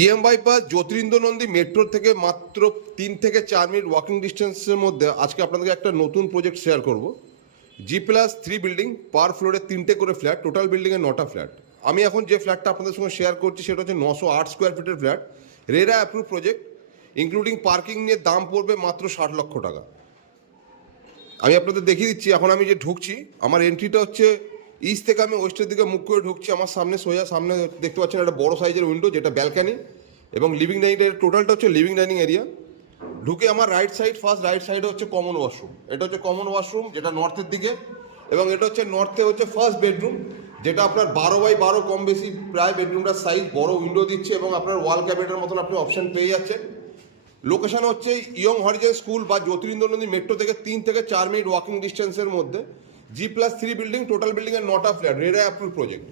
EM bypass Jyotirindra Nandi metro থেকে মাত্র 3 থেকে 4 মিনিট ওয়াকিং ডিস্টেন্সের মধ্যে আজকে আপনাদেরকে একটা নতুন প্রজেক্ট শেয়ার করব। G+3 বিল্ডিং, পার ফ্লোরে 3টে করে ফ্ল্যাট, টোটাল বিল্ডিংয়ে 9টা ফ্ল্যাট। আমি এখন যে ফ্ল্যাটটা আপনাদের সঙ্গে শেয়ার করছি সেটা হচ্ছে 908 স্কোয়ার ফিটের flat, RERA approve project, including parking নিয়ে দাম পড়বে মাত্র 60 লক্ষ টাকা। আমি আপনাদের দেখিয়ে দিচ্ছি। এখন আমি যে ঢুকছি, আমার এন্ট্রিটা হচ্ছে ইস্ট থেকে আমি ওয়েস্টের দিকে মুখ করে ঢুকছি। আমার সামনে সোজা সামনে দেখতে পাচ্ছেন একটা বড় সাইজের উইন্ডো, যেটা ব্যালকানি এবং লিভিং ডাইনিং। টোটালটা হচ্ছে লিভিং ডাইনিং এরিয়া। ঢুকে আমার রাইট সাইডে হচ্ছে কমন ওয়াশরুম। এটা হচ্ছে কমন ওয়াশরুম, যেটা নর্থের দিকে, এবং এটা হচ্ছে নর্থে হচ্ছে ফার্স্ট বেডরুম, যেটা আপনার 12x12 কম বেশি প্রায় বেডরুমটার সাইজ, বড় উইন্ডো দিচ্ছে এবং আপনার ওয়াল ক্যাবিনেটের মতন আপনি অপশন পেয়ে যাচ্ছেন। লোকেশন হচ্ছে ইয়ং হরিজন স্কুল বা জ্যোতিরিন্দ্র নন্দী মেট্রো থেকে 3 থেকে 4 মিনিট ওয়াকিং ডিস্টেন্সের মধ্যে। G+3 বিল্ডিং, টোটাল বিল্ডিংয়ের 9টা ফ্ল্যাট, রেরা অ্যাপ্রুভ প্রজেক্ট।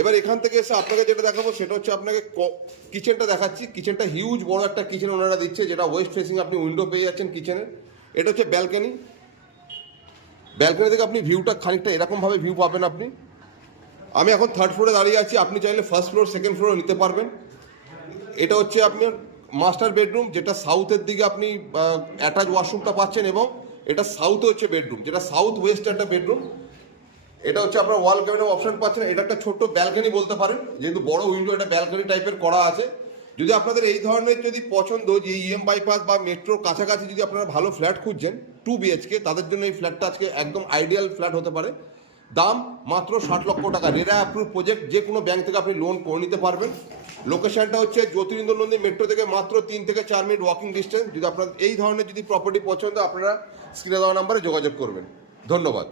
এবার এখান থেকে এসে আপনাকে যেটা দেখাবো সেটা হচ্ছে আপনাকে কিচেনটা দেখাচ্ছি। কিচেনটা হিউজ বড় একটা কিচেন ওনারা দিচ্ছে, যেটা ওয়েস্ট ফেসিং, আপনি উইন্ডো পেয়ে যাচ্ছেন কিচেনের। এটা হচ্ছে ব্যালকানি। ব্যালকানি থেকে আপনি ভিউটা খানিকটা এরকমভাবে ভিউ পাবেন আপনি। আমি এখন 3rd ফ্লোরে দাঁড়িয়ে আছি, আপনি চাইলে ফার্স্ট ফ্লোর, সেকেন্ড ফ্লোরও নিতে পারবেন। এটা হচ্ছে আপনার মাস্টার বেডরুম, যেটা সাউথের দিকে আপনি অ্যাটাচ ওয়াশরুমটা পাচ্ছেন, এবং এটা সাউথে হচ্ছে বেডরুম, যেটা সাউথ ওয়েস্ট একটা বেডরুম। এটা হচ্ছে আপনার ওয়াল ক্যাবিনেট অপশন পাচ্ছেন। এটা একটা ছোট্ট ব্যালকনি বলতে পারেন, যেহেতু বড় উইন্ডো, এটা ব্যালকনি টাইপের করা আছে। যদি আপনাদের এই ধরনের যদি পছন্দ, যে ইএম বাইপাস বা মেট্রোর কাছাকাছি যদি আপনারা ভালো ফ্ল্যাট খুঁজছেন 2 BHK, তাদের জন্য এই ফ্ল্যাটটা আজকে একদম আইডিয়াল ফ্ল্যাট হতে পারে। দাম মাত্র 60 লক্ষ টাকা, রেরা অ্যাপ্রুভ প্রজেক্ট, যে কোনো ব্যাংক থেকে আপনি লোন করে নিতে পারবেন। লোকেশনটা হচ্ছে জ্যোতিরিন্দ্র নন্দী মেট্রো থেকে মাত্র 3 থেকে 4 মিনিট ওয়াকিং ডিস্টেন্স। যদি আপনার এই ধরনের যদি প্রপার্টি পছন্দ, আপনারা স্ক্রিনে দেওয়া নাম্বারে যোগাযোগ করবেন। ধন্যবাদ।